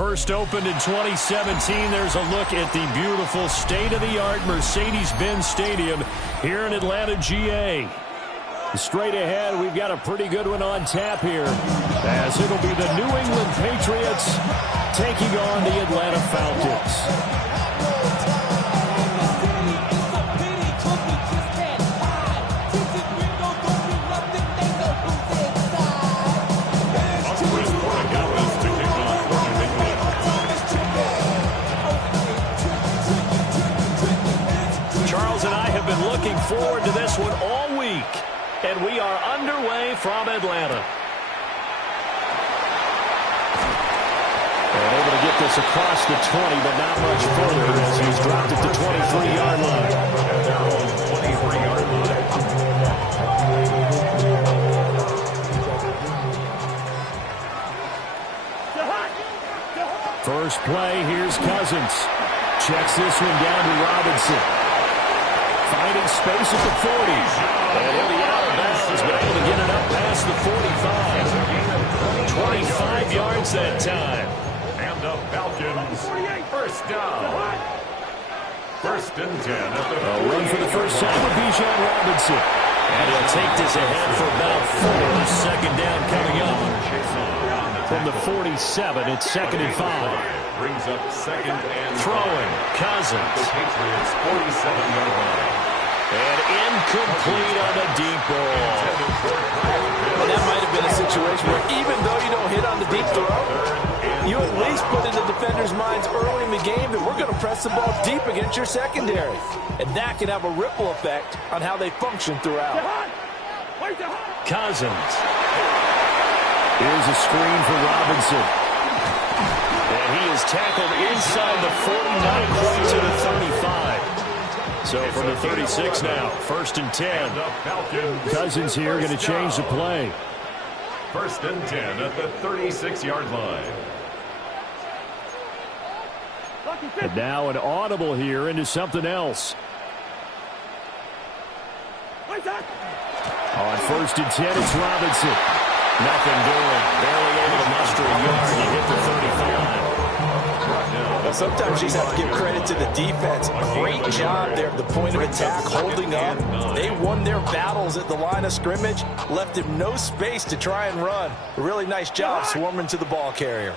First opened in 2017. There's a look at the beautiful state-of-the-art Mercedes-Benz Stadium here in Atlanta, GA. Straight ahead, we've got a pretty good one on tap here, as it'll be the New England Patriots taking on the Atlanta Falcons. Charles and I have been looking forward to this one all week. And we are underway from Atlanta. And able to get this across the 20, but not much further as he's dropped it to 23-yard line. First play, here's Cousins. Checks this one down to Robinson. Finding space at the 40. And he'll be out of bounds, but able to get it up past the 45. 25 yards that time. And the Falcons, first down. First and 10. A run for the first time with Bijan Robinson. And he'll take this ahead for about 4. Second down coming up. From the 47, it's second and 5. Brings up second and throwing. Cousins. The Patriots 47-yard line. And incomplete on the deep ball. Well, that might have been a situation where even though you don't hit on the deep throw, you at least put in the defender's minds early in the game that we're going to press the ball deep against your secondary. And that can have a ripple effect on how they function throughout. Cousins. Here's a screen for Robinson. And he is tackled inside the 49 to the 35. So from the 36 now, first and 10. Cousins here going to change the play. First and 10 at the 36-yard line. And now an audible here into something else. On first and 10, it's Robinson. Nothing doing. Barely able to muster a yard. He hit the 35. Well, sometimes you just have to give credit to the defense. Great job there at the point of attack, holding up. They won their battles at the line of scrimmage, left him no space to try and run. A really nice job swarming to the ball carrier.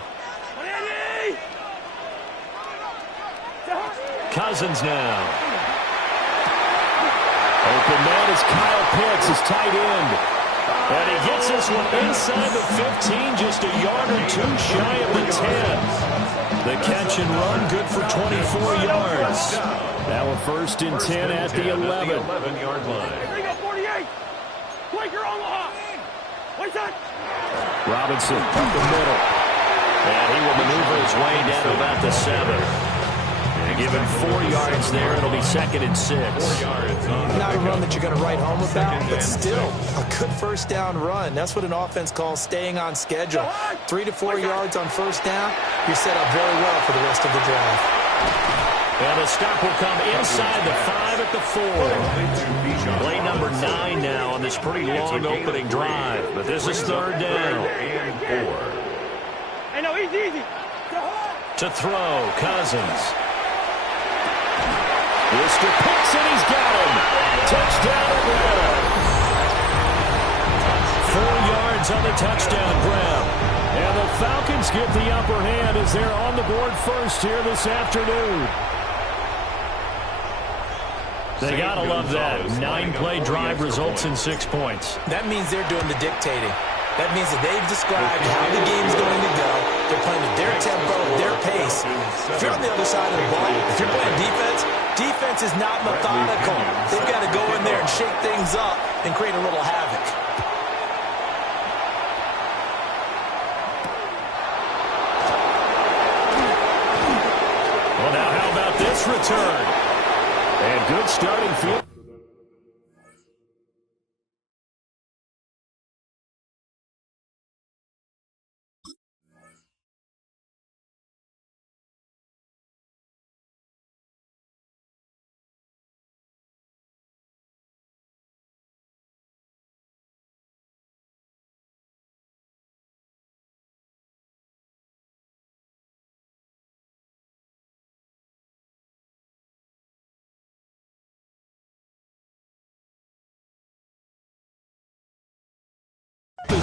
Cousins now. Open man is Kyle Pitts, his tight end. And he gets this one inside the 15, just a yard or two shy of the 10. The catch and run, good for 24 yards. Now a first and 10 at the 11-yard line. Robinson up the middle. And he will maneuver his way down to about the 7. And give him 4 yards there. It'll be second and 6. 4 yards. Not a run that you're going to write home about, but still a good first down run. That's what an offense calls staying on schedule. 3 to 4 yards on first down. You're set up very well for the rest of the drive. And the stop will come inside the 5 at the 4. Play number 9 now on this pretty long opening drive. But this is third down. Hey, no, easy. To throw, Cousins. Mr. Pitts, and he's got him. Touchdown, Atlanta. 4 yards on the touchdown grab. And the Falcons get the upper hand as they're on the board first here this afternoon. They got to love that. 9-play drive results in 6 points. That means they're doing the dictating. That means that they've described how the game's going to go. They're playing at their tempo, their pace. If you're on the other side of the ball, if you're playing defense is not methodical. They've got to go in there and shake things up and create a little havoc. Well, now how about this return? And good starting field.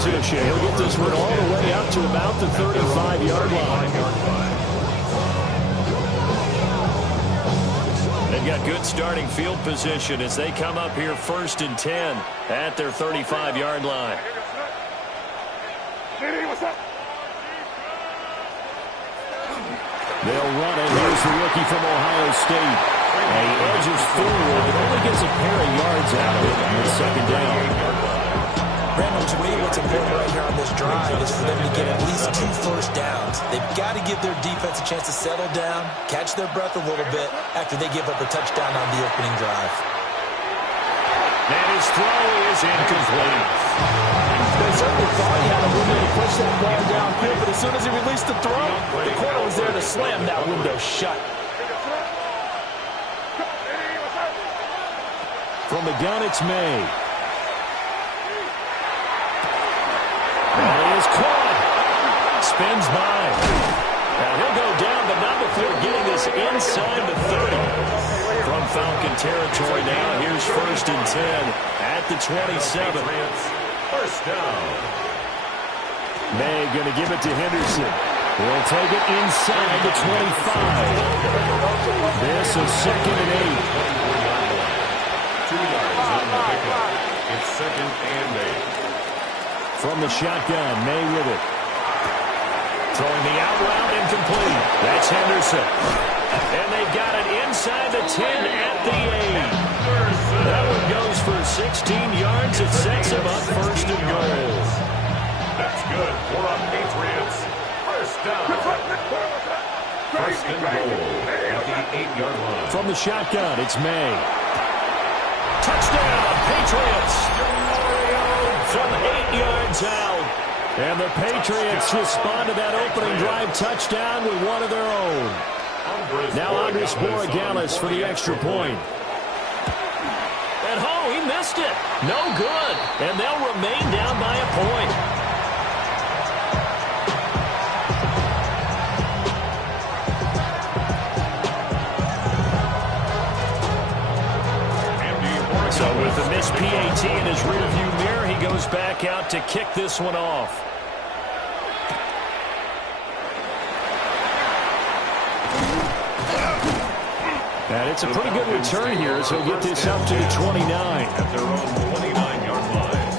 position. He'll get this one all the way up to about the 35-yard line. They've got good starting field position as they come up here 1st and 10 at their 35-yard line. They'll run it. Here's the rookie from Ohio State. And he edges forward, but only gets a pair of yards out of it on the 2nd down. Brandon, to me, what's important right here on this drive is for them to get at least 2 first downs. They've got to give their defense a chance to settle down, catch their breath a little bit after they give up a touchdown on the opening drive. And his throw is incomplete. They certainly thought he had a window to push that ball downfield, but as soon as he released the throw, the corner was there to slam that window shut. From the gun, it's May. That is caught. Spins by. Now he'll go down, but not before getting this inside the 30. From Falcon territory now, here's 1st and 10 at the 27. First down. May going to give it to Henderson. He'll take it inside the 25. This is 2nd and 8. 2 yards on the pickup. It's 2nd and 8. From the shotgun, May with it. Throwing the out route incomplete. That's Henderson. And they've got it inside the 10 at the 8. That one goes for 16 yards. It sets him up 1st and goal. That's good for our Patriots. First down. 1st and goal at the 8-yard line. From the shotgun, it's May. Touchdown, Patriots. From 8 yards out. And the Patriots respond to that opening drive touchdown with one of their own. Now Andres Borregales for the extra point. And oh, he missed it. No good. And they'll remain down by a point. So with the missed PAT in his rearview mirror, he goes back out to kick this one off. And it's a pretty good return here as he'll get this up to the 29. At their own 29-yard line.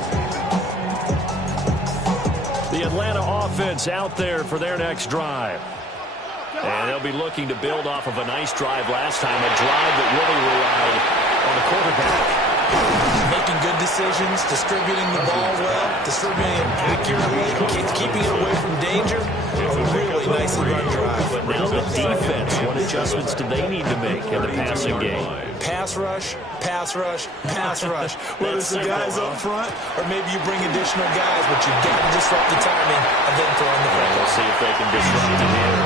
The Atlanta offense out there for their next drive. And they'll be looking to build off of a nice drive last time, a drive that really relied on the quarterback. Making good decisions, distributing the ball well, distributing it accurately, keeping it away from danger. A really nicely run drive. But now the defense, what adjustments do they need to make in the passing game? Pass rush, pass rush, pass rush. Whether it's the guys up front or maybe you bring additional guys, but you've got to disrupt the timing of them throwing the football. We'll see if they can disrupt it here.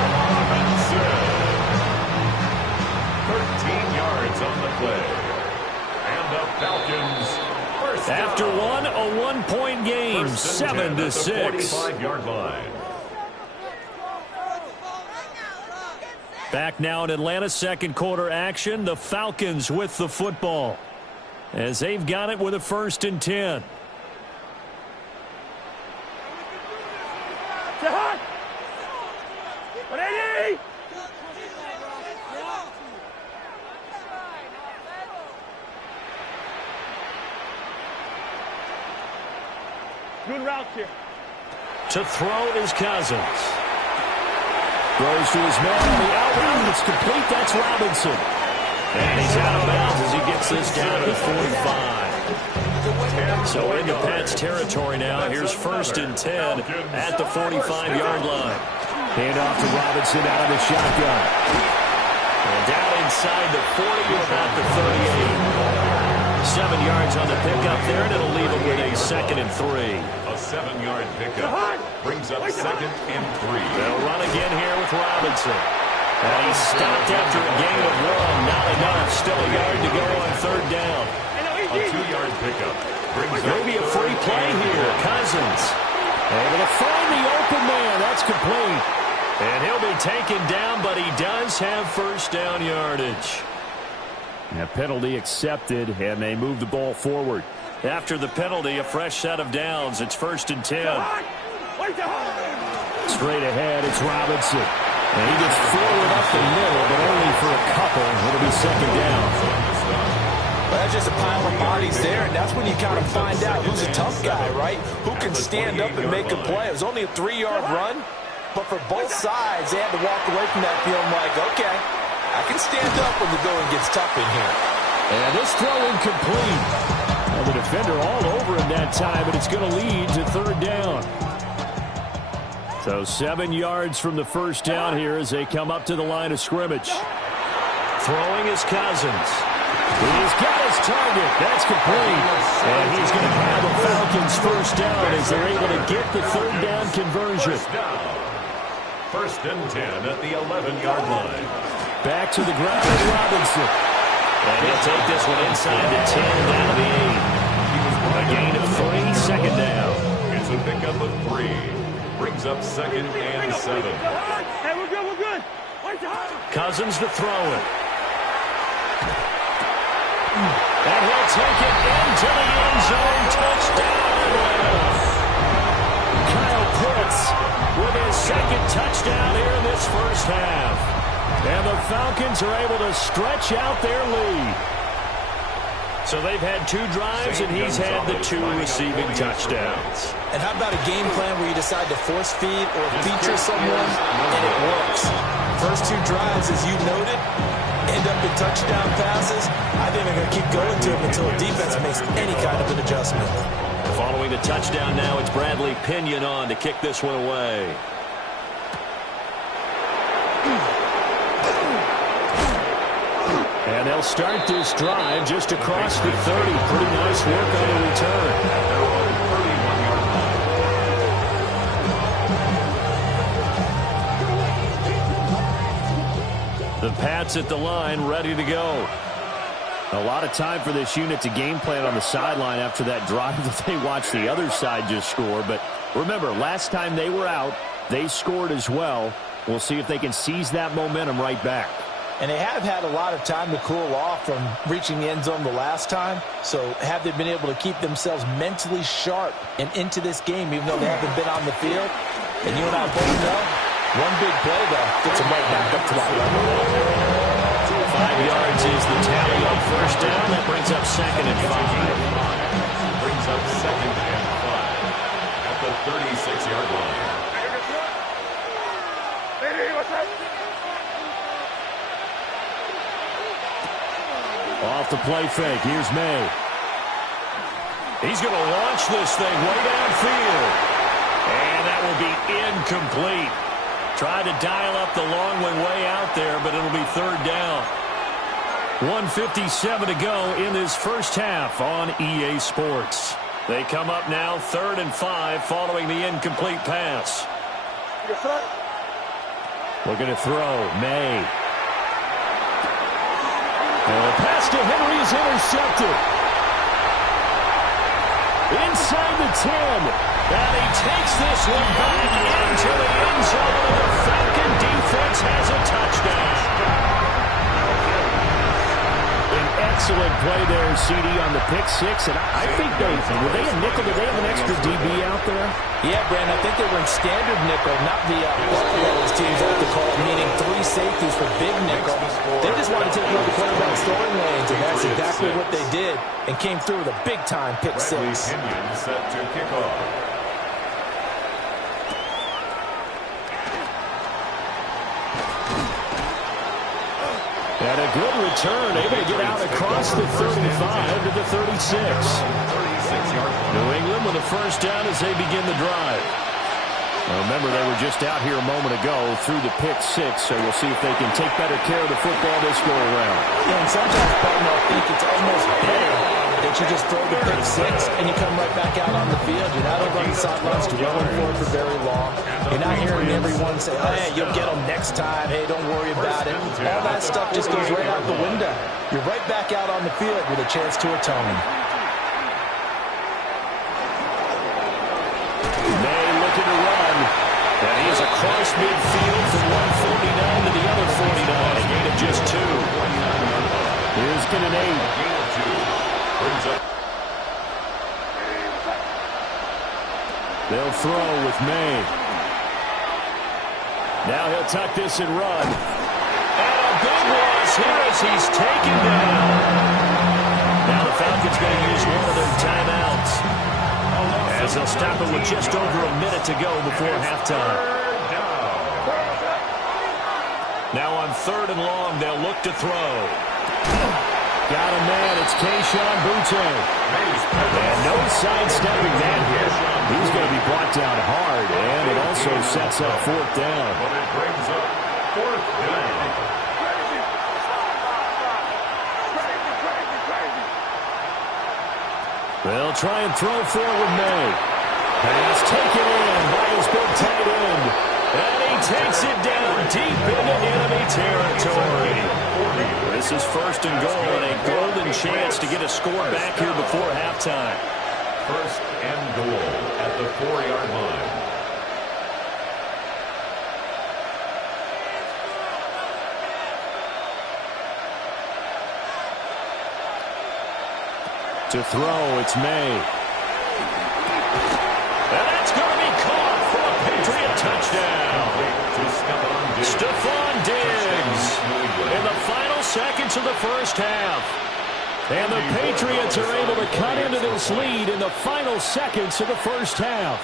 13 yards on the play. And the Falcons first down. After one, a one-point game, 7-6. 45-yard line. Back now in Atlanta, second quarter action. The Falcons with the football as they've got it with a 1st and 10. Good route here. To throw is Cousins. Throws to his man on the out route. It's complete. That's Robinson. And he's out of bounds as he gets this down to the 45. So into Pat's territory now. Here's 1st and 10 at the 45-yard line. Hand off to Robinson out of the shotgun. And down inside the 40 to about the 38. 7 yards on the pickup there, and it'll leave him with a 2nd and 3. A 7-yard pickup brings up 2nd and 3. They'll run again here with Robinson. And he's stopped after a gain of 1. Not enough. Still a yard to go on 3rd down. A 2-yard pickup brings up Maybe a free play here. Cousins able to find the open man. That's complete. And he'll be taken down, but he does have 1st down yardage. A penalty accepted, and they move the ball forward. After the penalty, a fresh set of downs. It's 1st and 10. Straight ahead, it's Robinson. And he gets forward up the middle, but only for a couple. It'll be 2nd down. Well, that's just a pile of bodies there, and that's when you kind of find out who's a tough guy, right? Who can stand up and make a play. It was only a 3-yard run, but for both sides, they had to walk away from that feeling like, okay, I can stand up when the going gets tough in here. And this throw incomplete. Well, the defender all over him that time, but it's going to lead to 3rd down. So 7 yards from the 1st down here as they come up to the line of scrimmage. Throwing is Cousins. He's got his target. That's complete. And he's going to have the Falcons 1st down as they're able to get the 3rd down conversion. 1st and 10 at the 11-yard line. Back to the ground with Robinson. And he'll take this one inside the 10 down to the 8. A gain of 3, 2nd down. It's a pickup of 3. Brings up 2nd and 7. Hey, we're good, we're good. Cousins to throw it. And he'll take it into the end zone. Touchdown. Kyle Pitts with his 2nd touchdown here in this 1st half. And the Falcons are able to stretch out their lead. So they've had 2 drives, and he's had the 2 receiving touchdowns. And how about a game plan where you decide to force feed or feature someone, and it works? First 2 drives, as you noted, end up in touchdown passes. I think they're going to keep going to them until the defense makes any kind of an adjustment. Following the touchdown now, it's Bradley Pinion on to kick this one away. And they'll start this drive just across the 30. Pretty nice work on the return. At their own 31-yard line. The Pats at the line, ready to go. A lot of time for this unit to game plan on the sideline after that drive that they watched the other side just score. But remember, last time they were out, they scored as well. We'll see if they can seize that momentum right back. And they have had a lot of time to cool off from reaching the end zone the last time. So have they been able to keep themselves mentally sharp and into this game, even though they haven't been on the field? And you and I both know, one big play, though, gets them right back up to that level. 5 yards is the tally on 1st down. That brings up 2nd and 5. Brings up 2nd and 5 at the 36-yard line. Off the play fake. Here's May. He's going to launch this thing way downfield. And that will be incomplete. Tried to dial up the long one way out there, but it'll be 3rd down. 1:57 to go in this 1st half on EA Sports. They come up now 3rd and 5 following the incomplete pass. Looking to throw. May. And the pass to Henry is intercepted. Inside the 10. And he takes this one back into the end zone. And the Falcon defense has a touchdown. An excellent play there, CD, on the pick 6. And I think were they a nickel? Did they have an extra DB out there? Yeah, Brandon, I think they were in standard nickel, not the Buffalo's teams like to call it, meaning 3 safeties for big nickel. They just wanted to take away the quarterback's throwing lanes, and that's exactly what they did, and came through with a big-time pick 6. Pinion set to kick off. And a good return, able to get out across the 35 to the 36. New England with a 1st down as they begin the drive. Now remember, they were just out here a moment ago through the pick 6, so we'll see if they can take better care of the football this go around. Yeah, and sometimes, Button, I think it's almost better that you just throw the pick 6 and you come right back out on the field. You're not over on the sidelines dwelling for it for very long. You're not hearing everyone say, oh, yeah, you'll get them next time. Hey, don't worry about it. All that stuff just goes right out the window. You're right back out on the field with a chance to atone. May looking to run. And he is across midfield from 149 to the other 49. A gain of just 2. Here's Kinnan 8. They'll throw with May. Now he'll tuck this and run. And a big loss here as he's taken down. Now the Falcons going to use one of their timeouts, as they'll stop it with just over a minute to go before halftime. Now on 3rd and long, they'll look to throw. Got a man. It's Kayshon Boutte. And no sidestepping that hit. He's going to be brought down hard, and it also sets up 4th down. But it brings up 4th down. They'll try and throw forward May. Pass taken in by his big tight end. And he takes it down deep into enemy territory. This is 1st and goal and a golden chance to get a score back here before halftime. 1st and goal at the 4-yard line. To throw, it's May. And that's going to be caught for a Patriot touchdown. Stephon Diggs in the final seconds of the first half. And the Patriots are able to cut into this lead in the final seconds of the first half.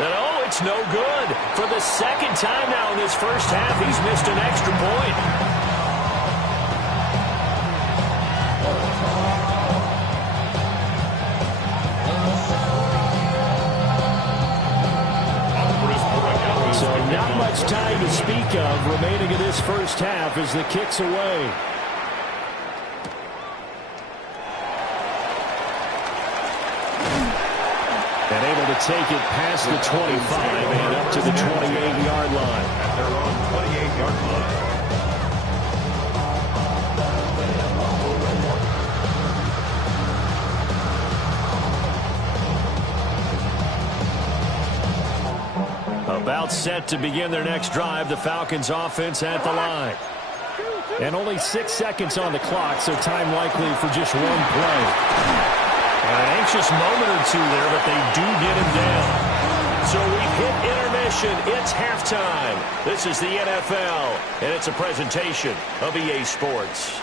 And oh, it's no good. For the 2nd time now in this first half, he's missed an extra point. Not much time to speak of remaining in this first half as the kick's away. And able to take it past the 25 and up to the 28-yard line. At their own 28-yard line. About set to begin their next drive, the Falcons offense at the line. And only 6 seconds on the clock, so time likely for just one play. And an anxious moment or two there, but they do get him down. So we've hit intermission. It's halftime. This is the NFL, and it's a presentation of EA Sports.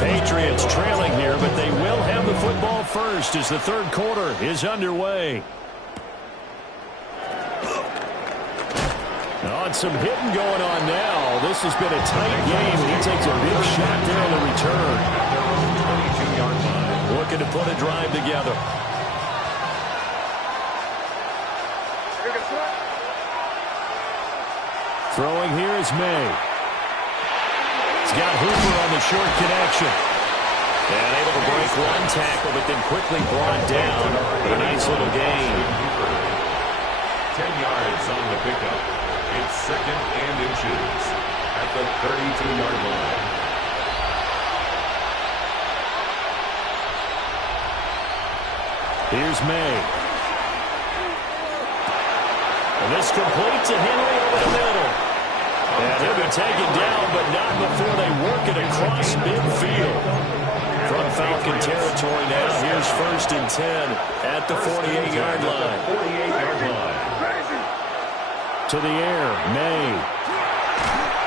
Patriots trailing here, but they will have the football first as the 3rd quarter is underway. On some hitting going on now. This has been a tight game, and he takes a big shot there on the return. 22-yard line. Looking to put a drive together. Throwing here is May. He's got Hooper on the short connection. And able to break one tackle, but then quickly brought down. A nice little gain. 10 yards on the pickup. It's 2nd and inches at the 32-yard line. Here's May. And this complete to Henry over the middle. And he'll be taken down, but not before they work it across midfield. From Falcon territory now, here's 1st and 10 at the 48-yard line. 48-yard line. To the air, May.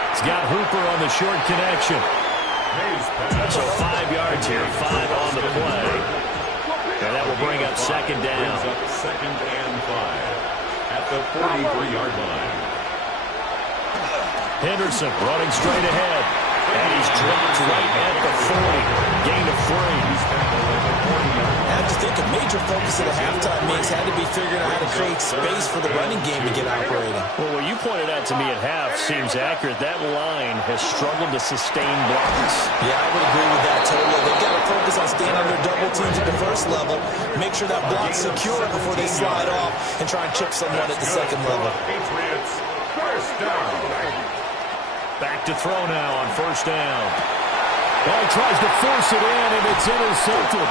He's got Hooper on the short connection. So 5 yards here, 5 on the play. And that will bring up 2nd down. Brings up 2nd and 5 at the 43-yard line. Henderson running straight ahead. And he's dropped right at the 40. Gain of 3. I just think a major focus of the halftime mix had to be figuring out how to create space for the running game to get operating. Well, what you pointed out to me at half seems accurate. That line has struggled to sustain blocks. Yeah, I would agree with that totally. They've got to focus on staying under double teams at the first level, make sure that block's secure before they slide off, and try and chip someone at the second level. Patriots, 1st down. Back to throw now on 1st down. Oh, he tries to force it in, and it's intercepted.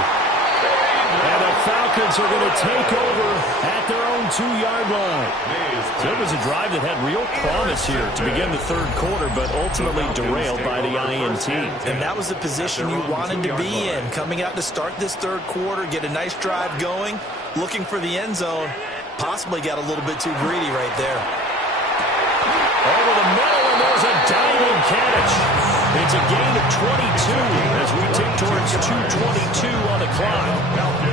Falcons are going to take over at their own 2-yard line. So it was a drive that had real promise here to begin the third quarter, but ultimately derailed by the INT. And that was the position you wanted to be in, coming out to start this third quarter, get a nice drive going, looking for the end zone. Possibly got a little bit too greedy right there. Over the middle, and there's a diving catch. It's a gain of 22 as we tick towards 2:22 on the clock.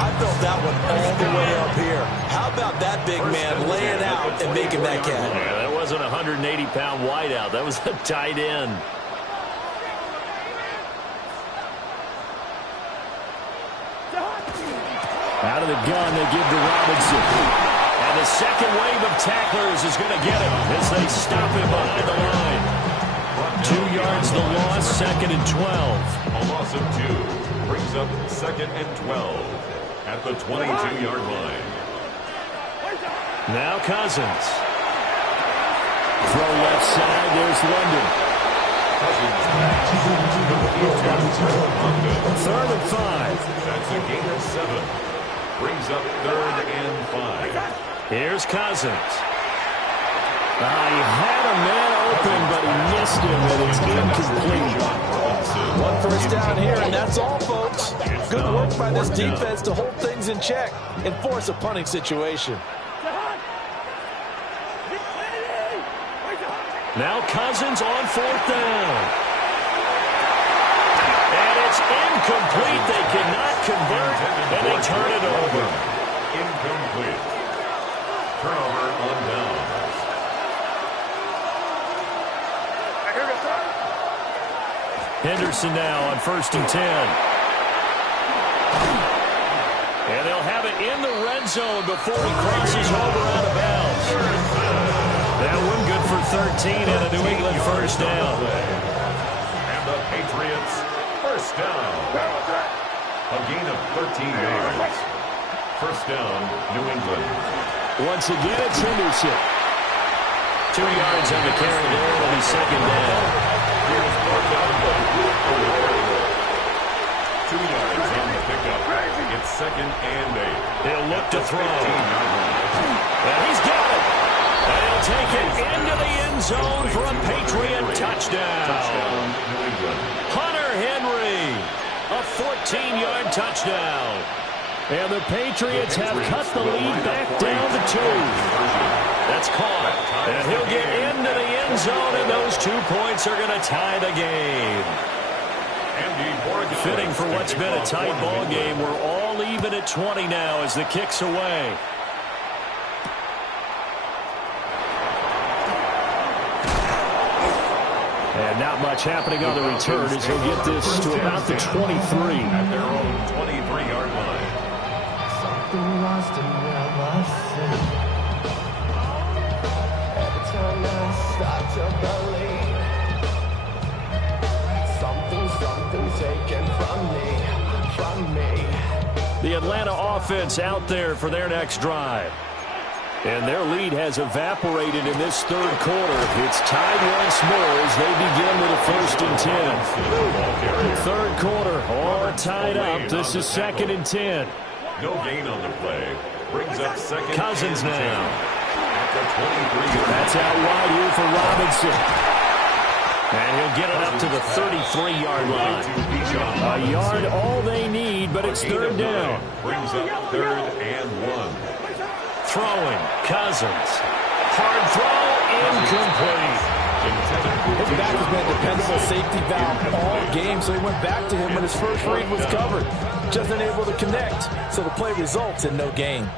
I felt that one all the way up here. How about that big man laying out and making that catch? Yeah, that wasn't a 180-pound wideout. That was a tight end. Out of the gun, they give to Robinson. And the second wave of tacklers is going to get him as they stop him behind the line. 2 yards the loss, 2nd and 12. A loss of 2 brings up 2nd and 12 at the 22-yard line. Now Cousins. Throw left side, there's London. 3rd and 5. That's a gain of 7. Brings up 3rd and 5. Here's Cousins. He had a man open, but he missed him, and it's incomplete. 1 first down here, and that's all, folks. Good work by this defense to hold things in check and force a punting situation. Now Cousins on 4th down. And it's incomplete. They cannot convert, and they turn it over. Incomplete. Turnover on downs. Henderson now on 1st and 10. And they'll have it in the red zone before he crosses over out of bounds. That one good for 13 and a New England first down. And the Patriots first down. A gain of 13 yards. First down, New England. Once again, it's Henderson. 2 yards on the carry there. It'll be 2nd down. Here's Markel. 2 yards on the pickup. It's 2nd and 8. He'll look to throw. 15-yard line. And he's got it. And he'll take it into the end zone for a Patriot touchdown. Touchdown, New England. Hunter Henry, a 14-yard touchdown. And the Patriots have cut the lead back down to 2. That's caught. And he'll get into the end zone, and those 2 points are going to tie the game. Fitting for what's been a tight ball game. We're all even at 20 now as the kick's away. And not much happening on the return as he'll get this to about the 23. At their own 23-yard line. Something lost and never seen. Every time I start to believe something taken from me. The Atlanta offense out there for their next drive. And their lead has evaporated in this third quarter. It's tied once more as they begin with a 1st and 10. Third quarter, all tied up. This is 2nd and 10. No gain on the play. Brings up 2nd. Cousins and 10. now. At the 23. That's out wide here for Robinson. And he'll get it up to the 33-yard line. A yard all they need, but it's 3rd down. Brings up 3rd and 1. Throwing, Cousins. Hard throw, incomplete. His back has been a dependable safety valve all game, so he went back to him when his first read was covered. Just unable to connect, so the play results in no gain.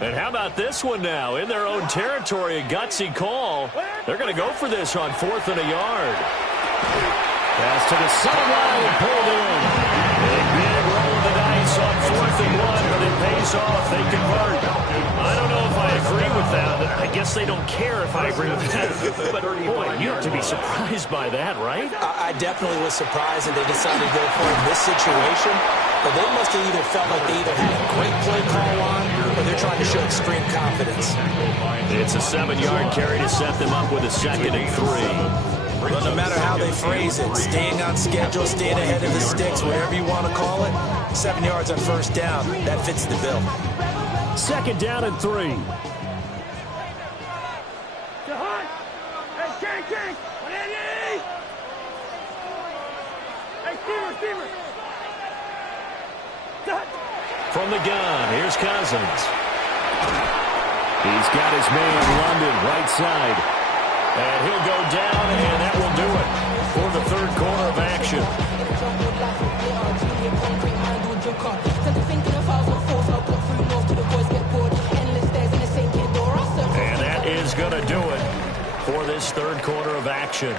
And how about this one now? In their own territory, a gutsy call. They're going to go for this on 4th and a yard. Pass to the sideline and pulled in. Big roll of the dice on 4th and 1, but it pays off. They convert. I don't know if I agree with that. I guess they don't care if I agree with that. But, boy, you have to be surprised by that, right? I definitely was surprised that they decided to go for it in this situation. But they must have either felt like they either had a great play call on or they're trying to show extreme confidence. It's a 7-yard carry to set them up with a 2nd and 3. Well, no matter how they phrase it, staying on schedule, staying ahead of the sticks, whatever you want to call it, 7 yards on first down, that fits the bill. 2nd down and 3. Hey, King. Hey, Steamer. From the gun, here's Cousins. He's got his man, London, right side. And he'll go down, and that will do it for the 3rd quarter of action. And that is going to do it for this 3rd quarter of action.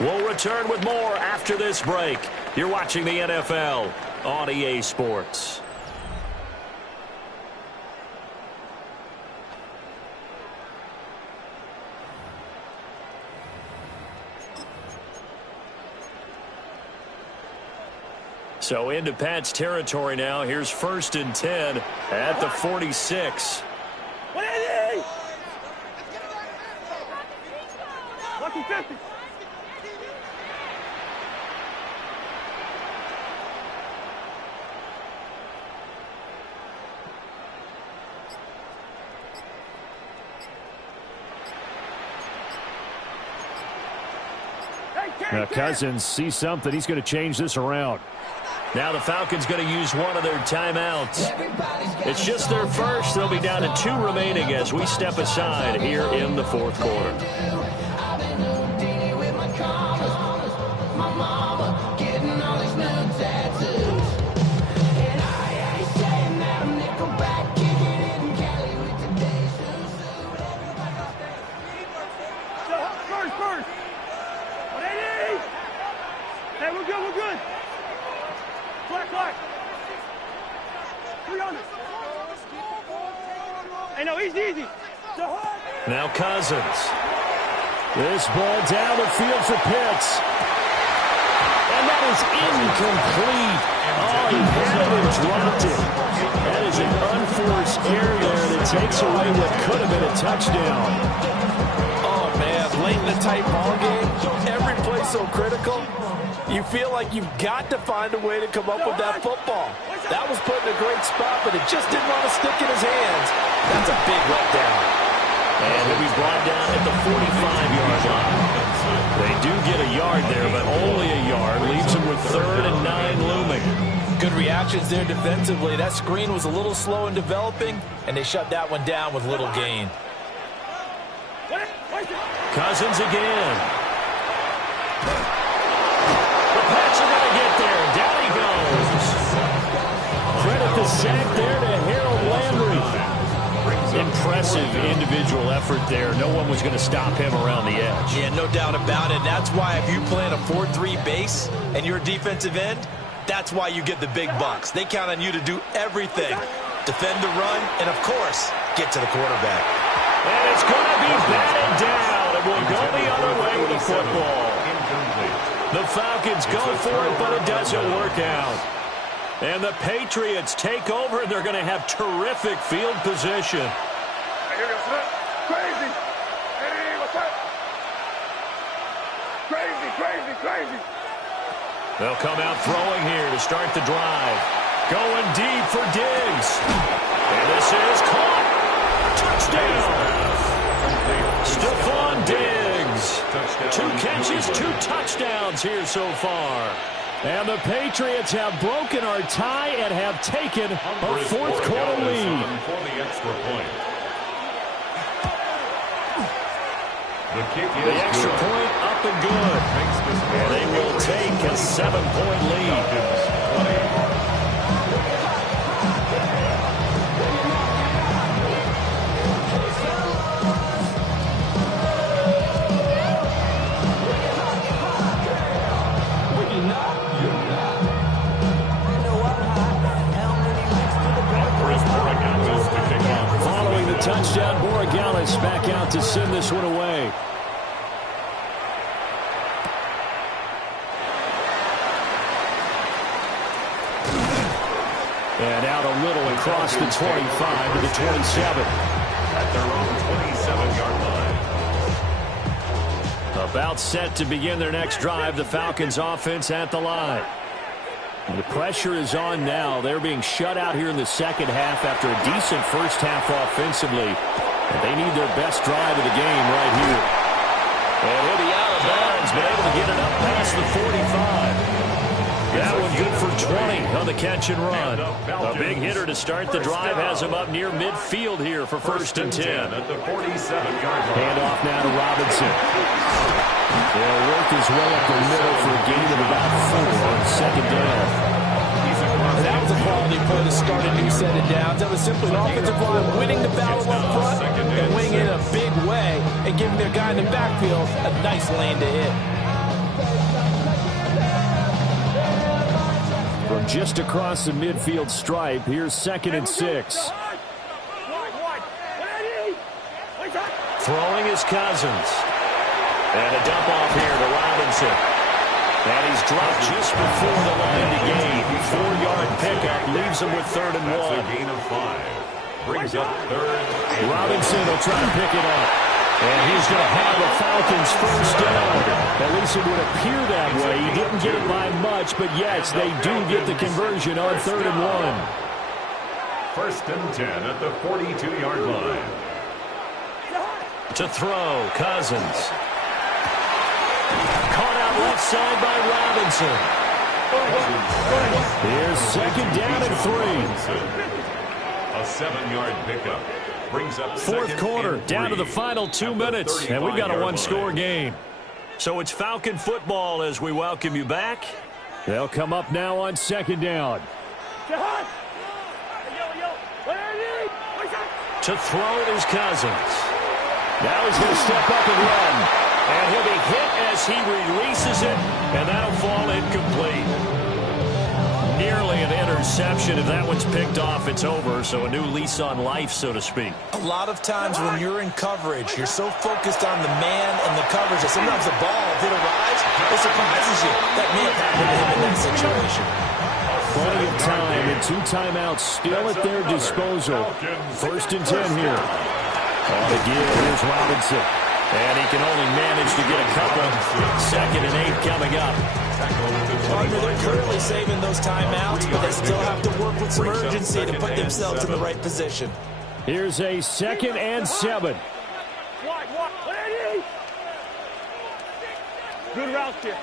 We'll return with more after this break. You're watching the NFL on EA Sports. So into Pat's territory now. Here's 1st and 10 at the 46. Lucky 50. Now Cousins sees something. He's going to change this around. Now the Falcons going to use one of their timeouts. It's just their first. They'll be down to 2 remaining as we step aside here in the 4th quarter. First. Hey, we're good. Flag. 300. Hey, no, easy. Now Cousins. This ball down the field for Pitts. And that is incomplete. Oh, he had it and dropped it. That is an unforced error there that takes away what could have been a touchdown. Oh, man, late in the tight ball game, every play so critical. You feel like you've got to find a way to come up with that football. That was put in a great spot, but it just didn't want to stick in his hands. That's a big letdown. And he'll be brought down at the 45-yard line. They do get a yard there, but only a yard. Leaves them with 3rd and 9 looming. Good reactions there defensively. That screen was a little slow in developing, and they shut that one down with little gain. Cousins again. The Pats are going to get there. Down he goes. Credit the sack there to Harold Landry. Impressive individual effort there. No one was going to stop him around the edge. Yeah, no doubt about it. That's why if you play in a 4-3 base and you're a defensive end, that's why you get the big bucks. They count on you to do everything. Defend the run, and of course, get to the quarterback. And it's going to be batted down. It will go the other way with the football. The Falcons go for it, but it doesn't work out. And the Patriots take over, and they're going to have terrific field position. Crazy. Hey, what's up? Crazy. They'll come out throwing here to start the drive. Going deep for Diggs. And this is caught. Touchdown. Stephon Diggs. 2 catches, 2 touchdowns here so far. And the Patriots have broken our tie and have taken a 4th quarter lead. For the extra point. The extra point up and good. And they will take a 7-point lead. Following the touchdown, Borregales back out to send this one away. And out a little across the 25 to the 27. At their own 27-yard line. About set to begin their next drive. The Falcons offense at the line. The pressure is on now. They're being shut out here in the second half after a decent first half offensively. And they need their best drive of the game right here. And he'll be out of bounds, but able to get it up past the 45. That one good for 20 on the catch and run. A big hitter to start the drive has him up near midfield here for first and 10. At the 47-yard line. Hand off now to Robinson. He'll work his way up the middle for a gain of about 4 on second down. That was a quality play to start a new set of downs. That was simply an offensive line winning the battle up front and winning it in a big way and giving their guy in the backfield a nice lane to hit. From just across the midfield stripe, here's second and 6. Throwing is Cousins. And a dump off here to Robinson. And he's dropped just before the line to gain. 4-yard pickup leaves him with third and 1. That's a gain of 5. Brings up third. Robinson will try to pick it up. And he's going to have the Falcons first down. At least it would appear that way. He didn't get it by much, but yes, they do get the conversion on third and 1. First and 10 at the 42-yard line. To throw, Cousins. Caught out left side by Robinson. Here's second down and 3. A 7-yard pickup. Brings up fourth quarter, down to the final 2 minutes, and we've got a one-score game. So it's Falcon football as we welcome you back. They'll come up now on second down. To throw is Cousins. Now he's going to step up and run. And he'll be hit as he releases it, and that'll fall incomplete. Nearly an interception. If that one's picked off, it's over. So a new lease on life, so to speak. A lot of times when you're in coverage, you're so focused on the man and the coverage that sometimes the ball, if it arrives, it surprises you. That may have happened to him in that situation. Plenty of time and 2 timeouts still at their disposal. First and 10 here. On the give, here's Robinson. And he can only manage to get a couple. Second and 8 coming up. They're clearly saving those timeouts, but they still have to work with some urgency to put themselves in the right position. Here's a second and 7. Good route here.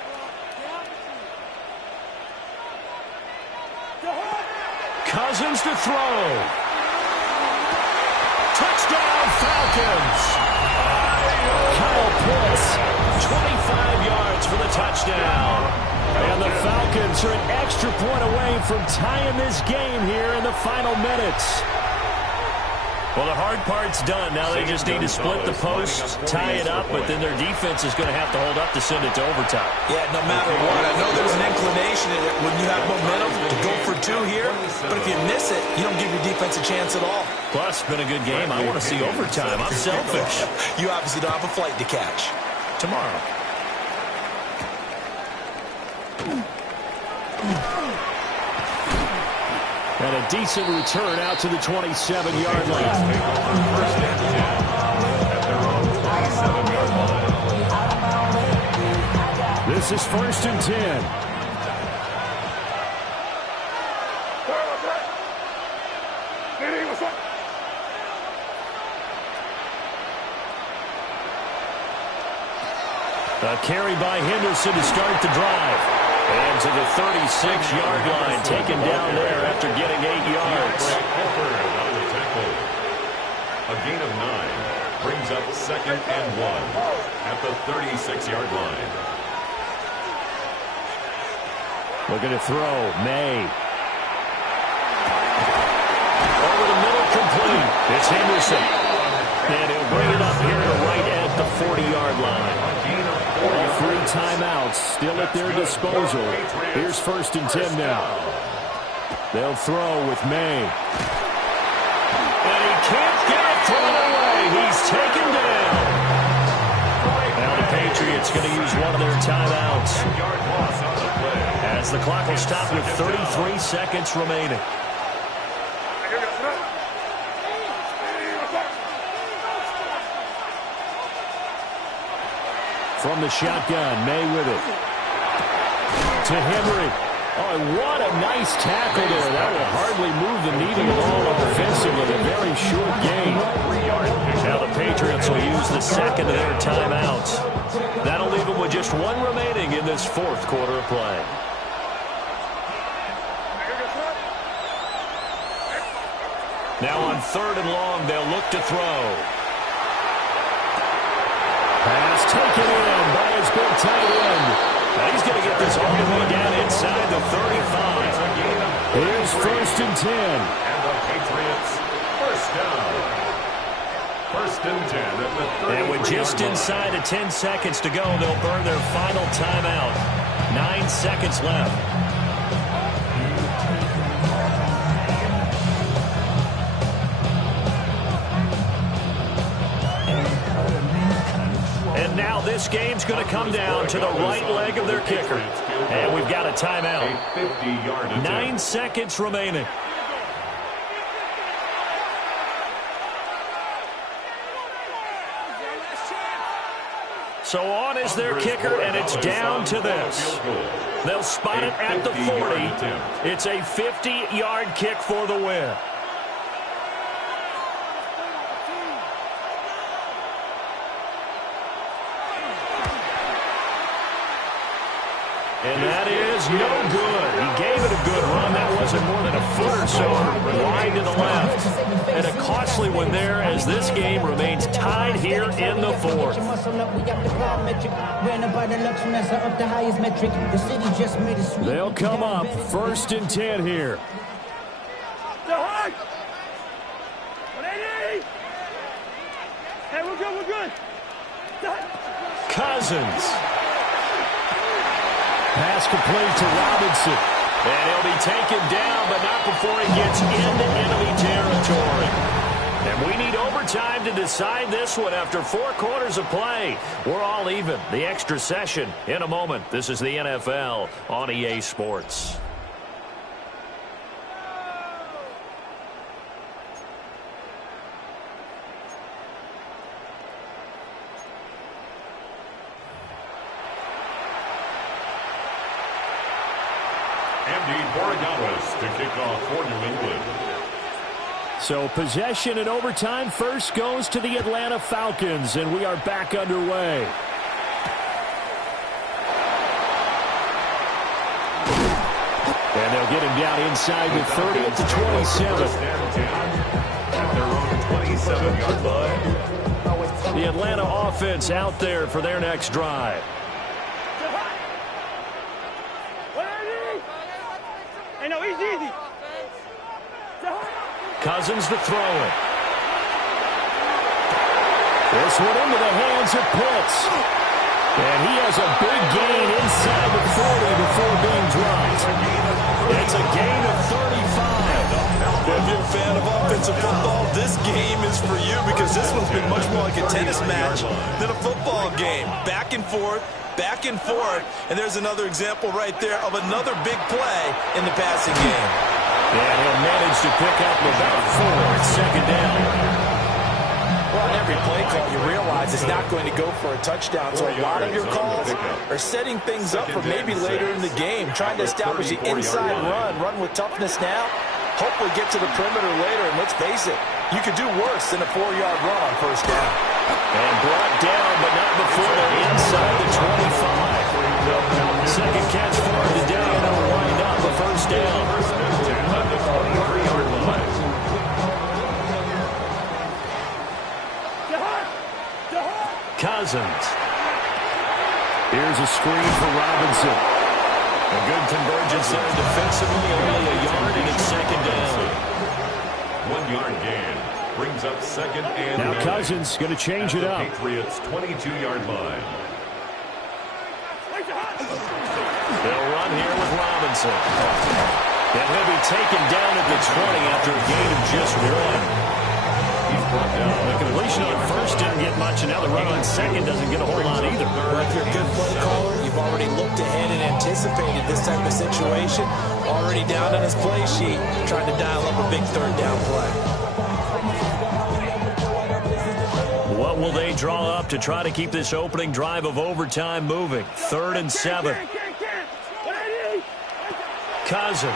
Cousins to throw. Touchdown, Falcons. Kyle Pitts, 25 yards for the touchdown. And the Falcons are an extra point away from tying this game here in the final minutes. Well, the hard part's done. Now they just need to split the post, tie it up, but then their defense is going to have to hold up to send it to overtime. Yeah, no matter what. I know there's an inclination when you have momentum to go for 2 here, but if you miss it, you don't give your defense a chance at all. Plus, it's been a good game. I want to see overtime. I'm selfish. You obviously don't have a flight to catch. Tomorrow. And a decent return out to the 27-yard line. First and 10 at their own 27-yard line. This is first and 10. A carry by Henderson to start the drive. And to the 36-yard line, taken down there after getting 8 yards. A gain of 9 brings up second and 1 at the 36-yard line. Looking to throw, May. Over the middle, complete. It's Henderson. And he'll bring it up here to right at the 40-yard line. All 3 timeouts still at their disposal. Here's first and 10 now. They'll throw with May. And he can't get it thrown away. He's taken down. Now the Patriots going to use one of their timeouts. As the clock will stop with 33 seconds remaining. from the shotgun. May with it. To Henry. Oh, and what a nice tackle there. That will hardly move the needle at all offensively. A very short gain. Now the Patriots will use the second of their timeouts. That'll leave them with just one remaining in this fourth quarter of play. Now on third and long, they'll look to throw. Pass taken in by his big tight end. Now he's going to get this all the way down inside the 35. Here's first and 10. And the Patriots first down. First and 10 at the 33. And with just inside of 10 seconds to go, they'll burn their final timeout. 9 seconds left. And now this game's going to come down to the right leg of their kicker. And we've got a timeout. A 50-yard attempt. 9 seconds remaining. So on is their kicker, and it's down to this. They'll spot it at the 40. It's a 50-yard kick for the win. And that is no good. He gave it a good run. That wasn't more than a foot or so wide to the left. And a costly one there as this game remains tied here in the fourth. They'll come up first and 10 here. Hey, we're good, we're good. Cousins. Pass complete to Robinson. And he'll be taken down, but not before he gets into enemy territory. And we need overtime to decide this one after 4 quarters of play. We're all even. The extra session in a moment. This is the NFL on EA Sports. Andy Borregawas to kick off for New England. So possession in overtime first goes to the Atlanta Falcons, and we are back underway. And they'll get him down inside the 30 at the 27. At their own 27-yard line. The Atlanta offense out there for their next drive. Hey, no, he's easy. Cousins to throw it. This one into the hands of Pitts. And he has a big gain inside the 40 before being dropped. It's a gain of 35. If you're a fan of offensive football, this game is for you because this one's been much more like a tennis match than a football game. Back and forth, and there's another example right there of another big play in the passing game. And he'll manage to pick up about 4 at second down. Well, on every play call, you realize it's not going to go for a touchdown. So a lot of your calls are setting things up for maybe later in the game, trying to establish the inside run with toughness now. Hopefully get to the perimeter later, and let's face it, you could do worse than a 4-yard run on first down. And brought down, but not before they're inside the 25. Second catch for him today, and they'll wind up a first down. At the 23-yard line. Cousins. Here's a screen for Robinson. A good convergence there defensively, only a yard, and it's second down. 1-yard gain brings up second and now 9. Cousins going to change it up. Patriots 22-yard line. They'll run here with Robinson. And he'll be taken down at the 20 after a gain of just 1. He's brought down. The completion on first didn't get much, and now the run on second doesn't get a whole lot either. Well, if you're a good play caller, you've already looked ahead and anticipated this type of situation. Already down on his play sheet, trying to dial up a big third down play. What will they draw up to try to keep this opening drive of overtime moving? 3rd and 7. Cousins.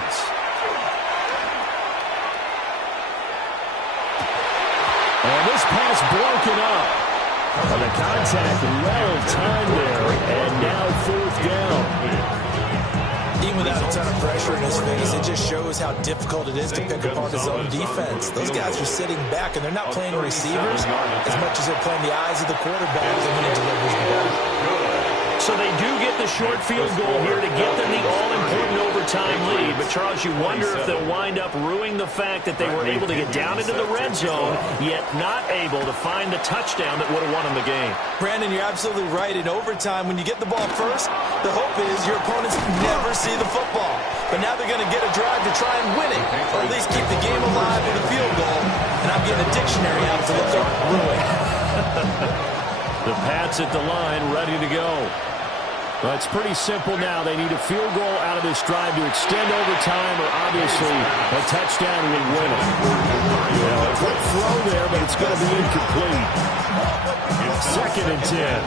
And this pass broken up. And the contact well timed there, and now 4th down. Even without a ton of pressure in his face, it just shows how difficult it is to pick apart his own defense. Those guys are sitting back, and they're not playing receivers as much as they're playing the eyes of the quarterback when he delivers the ball. So they do get the short field goal here to get them the all-important overtime lead. But, Charles, you wonder if they'll wind up ruining the fact that they were able to get down into the red zone, yet not able to find the touchdown that would have won them the game. Brandon, you're absolutely right. In overtime, when you get the ball first, the hope is your opponents never see the football. But now they're going to get a drive to try and win it, or at least keep the game alive with a field goal. And I'm getting a dictionary out to look up ruin. The Pats at the line, ready to go. Well, it's pretty simple now. They need a field goal out of this drive to extend overtime, or obviously a touchdown will win it. A quick throw there, but it's going to be incomplete. 2nd and 10.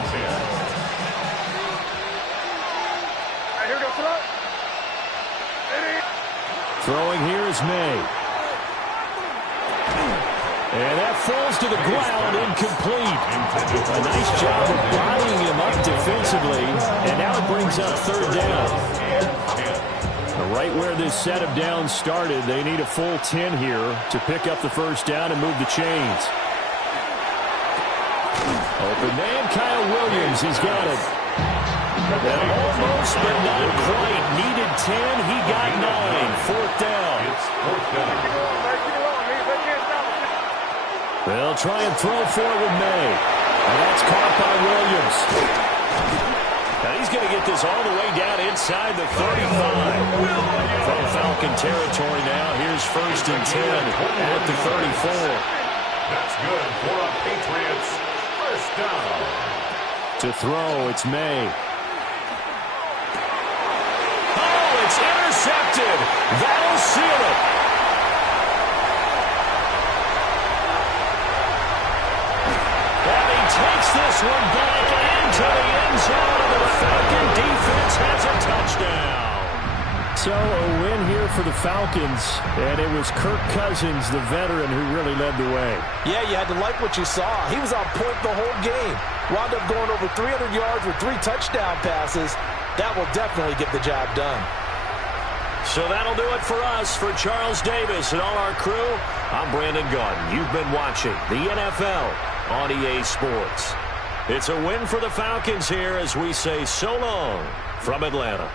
Throwing here is May. And that falls to the ground, incomplete. A nice job of buying him up defensively, and now it brings up 3rd down. Right where this set of downs started, they need a full 10 here to pick up the 1st down and move the chains. Open man, Kyle Williams, he's got it. And almost, but not quite. Needed 10, he got 9. 4th down. It's 4th down. They'll try and throw for it with May. And that's caught by Williams. Now he's going to get this all the way down inside the 35. From Falcon territory now. Here's 1st and 10 at the 34. That's good for a Patriots 1st down. To throw, it's May. Oh, it's intercepted. That'll seal it. Takes this one back into the end zone. The Falcon defense has a touchdown. So a win here for the Falcons, and it was Kirk Cousins, the veteran, who really led the way. Yeah, you had to like what you saw. He was on point the whole game. Wound up going over 300 yards with 3 touchdown passes. That will definitely get the job done. So that'll do it for us. For Charles Davis and all our crew, I'm Brandon Gaudin. You've been watching the NFL on EA Sports. It's a win for the Falcons here as we say so long from Atlanta.